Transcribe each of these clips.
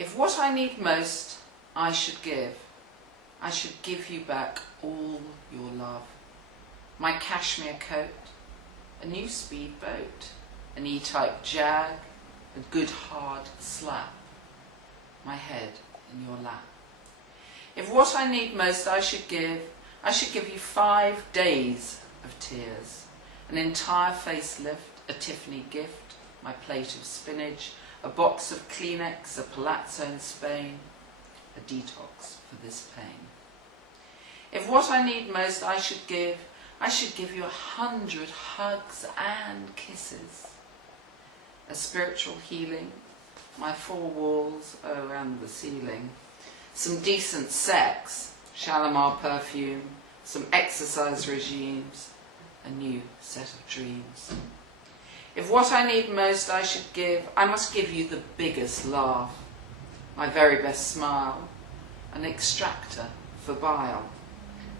If what I need most I should give you back all your love. My cashmere coat, a new speedboat, an E-type Jag, a good hard slap, my head in your lap. If what I need most I should give you 5 days of tears, an entire facelift, a Tiffany gift, my plate of spinach, a box of Kleenex, a palazzo in Spain, a detox for this pain. If what I need most I should give you 100 hugs and kisses, a spiritual healing, my 4 walls around the ceiling, some decent sex, Shalimar perfume, some exercise regimes, a new set of dreams. If what I need most I must give you the biggest laugh, my very best smile, an extractor for bile,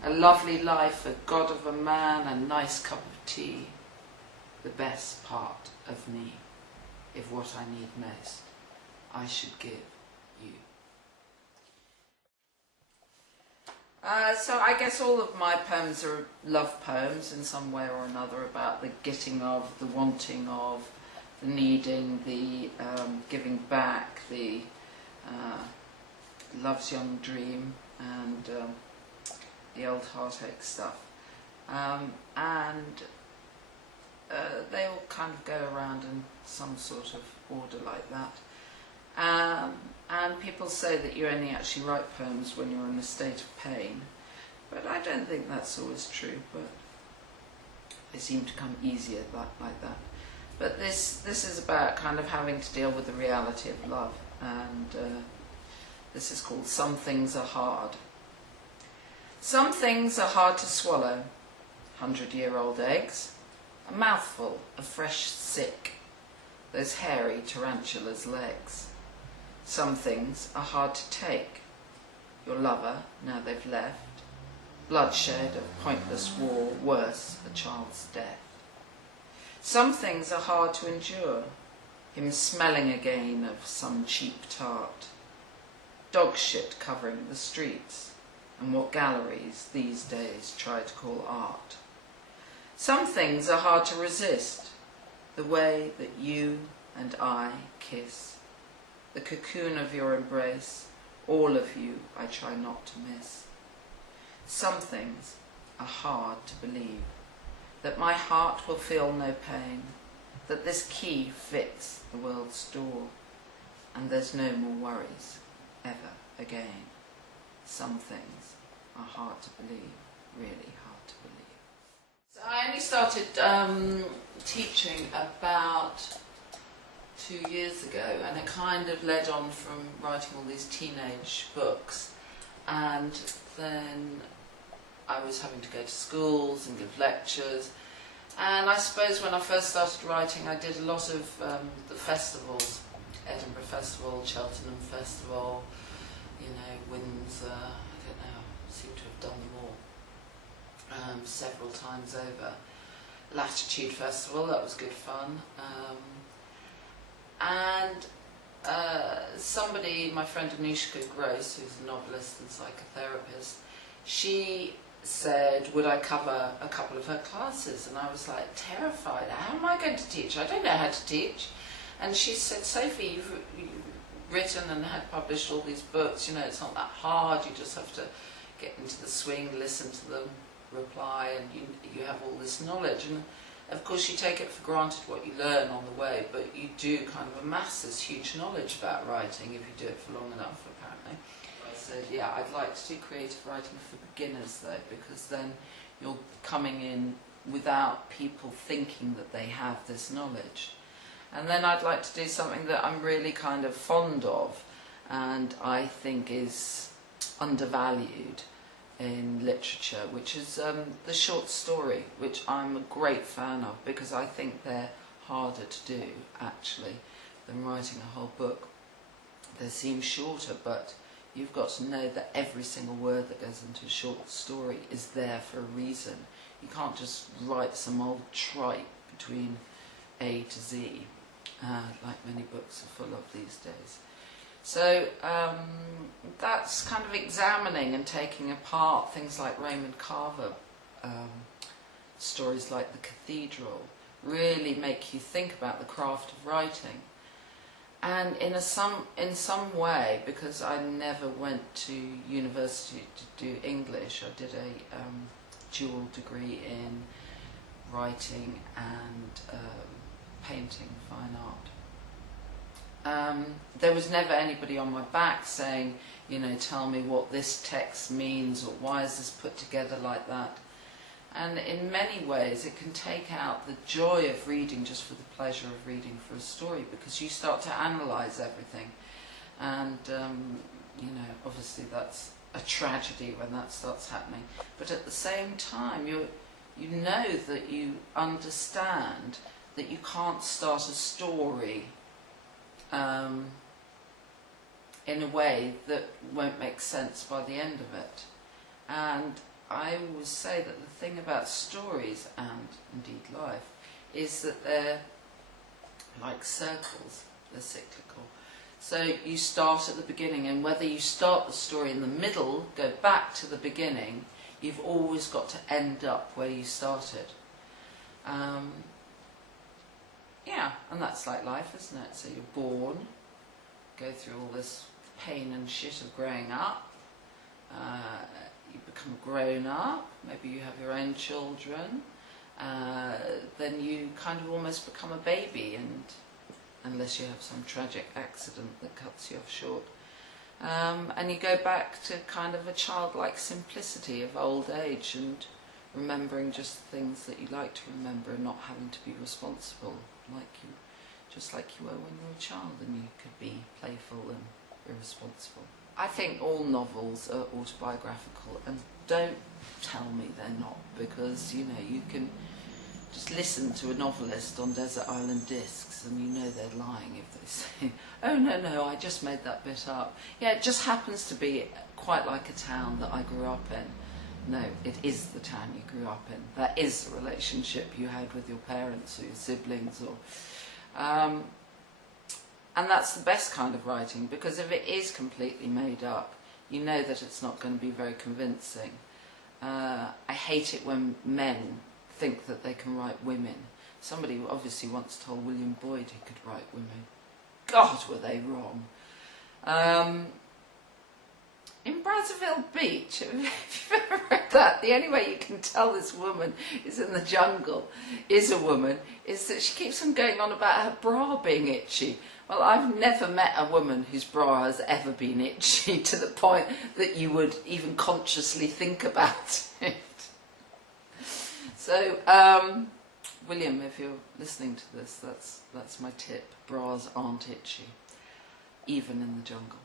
a lovely life, a god of a man, a nice cup of tea, the best part of me. If what I need most I should give you. So I guess all of my poems are love poems in some way or another, about the getting of, the wanting of, the needing, the giving back, the love's young dream, and the old heartache stuff. They all kind of go around in some sort of order like that. And people say that you only actually write poems when you're in a state of pain, but I don't think that's always true, but they seem to come easier like that. But this is about kind of having to deal with the reality of love, and this is called Some Things Are Hard. Some things are hard to swallow. 100-year-old eggs, a mouthful of fresh sick, those hairy tarantula's legs. Some things are hard to take. Your lover, now they've left. Bloodshed of pointless war, worse, a child's death. Some things are hard to endure. Him smelling again of some cheap tart. Dog shit covering the streets, and what galleries these days try to call art. Some things are hard to resist. The way that you and I kiss. The cocoon of your embrace, all of you I try not to miss. Some things are hard to believe, that my heart will feel no pain, that this key fits the world's door, and there's no more worries ever again. Some things are hard to believe, really hard to believe. So I only started teaching about 2 years ago, and it kind of led on from writing all these teenage books, and then I was having to go to schools and give lectures, and I suppose when I first started writing I did a lot of the festivals, Edinburgh Festival, Cheltenham Festival, Windsor, I don't know, I seem to have done them all several times over. Latitude Festival, that was good fun. And somebody, my friend Anushka Gross, who's a novelist and psychotherapist, she said, would I cover a couple of her classes? And I was like terrified. How am I going to teach? I don't know how to teach. And she said, Sophie, you've written and had published all these books, it's not that hard, you just have to get into the swing, listen to them, reply, and you have all this knowledge. And of course you take it for granted what you learn on the way, but you do kind of amass this huge knowledge about writing if you do it for long enough, apparently. I said, yeah, I'd like to do creative writing for beginners though, because then you're coming in without people thinking that they have this knowledge. And then I'd like to do something that I'm really kind of fond of and I think is undervalued in literature, which is the short story, which I'm a great fan of because I think they're harder to do, actually, than writing a whole book. They seem shorter, but you've got to know that every single word that goes into a short story is there for a reason. You can't just write some old tripe between A to Z, like many books are full of these days. So that's kind of examining and taking apart things like Raymond Carver, stories like The Cathedral, really make you think about the craft of writing. And in some way, because I never went to university to do English, I did a dual degree in writing and painting, fine art. There was never anybody on my back saying, you know, tell me what this text means, or why is this put together like that. And in many ways it can take out the joy of reading just for the pleasure of reading for a story, because you start to analyse everything. And, you know, obviously that's a tragedy when that starts happening. But at the same time, you know that you understand that you can't start a story in a way that won't make sense by the end of it. And I always say that the thing about stories, and indeed life, is that they're like circles, they're cyclical. So you start at the beginning, and whether you start the story in the middle, go back to the beginning, you've always got to end up where you started. Yeah, and that's like life, isn't it? So you're born, go through all this pain and shit of growing up, you become grown up, maybe you have your own children, then you kind of almost become a baby, and unless you have some tragic accident that cuts you off short. And you go back to kind of a childlike simplicity of old age, and remembering just things that you like to remember, and not having to be responsible, just like you were when you were a child, and you could be playful and irresponsible. I think all novels are autobiographical, and don't tell me they're not, because, you know, you can just listen to a novelist on Desert Island Discs and you know they're lying if they say, oh no, I just made that bit up. Yeah, it just happens to be quite like a town that I grew up in. No, it is the town you grew up in. That is the relationship you had with your parents or your siblings, or and that's the best kind of writing, because if it is completely made up, you know that it's not going to be very convincing. I hate it when men think that they can write women. Somebody obviously once told William Boyd he could write women. God, were they wrong. In Brazzaville Beach, if you've ever read that, the only way you can tell this woman is in the jungle, is a woman, is that she keeps on going on about her bra being itchy. Well, I've never met a woman whose bra has ever been itchy to the point that you would even consciously think about it. So, William, if you're listening to this, that's my tip. Bras aren't itchy, even in the jungle.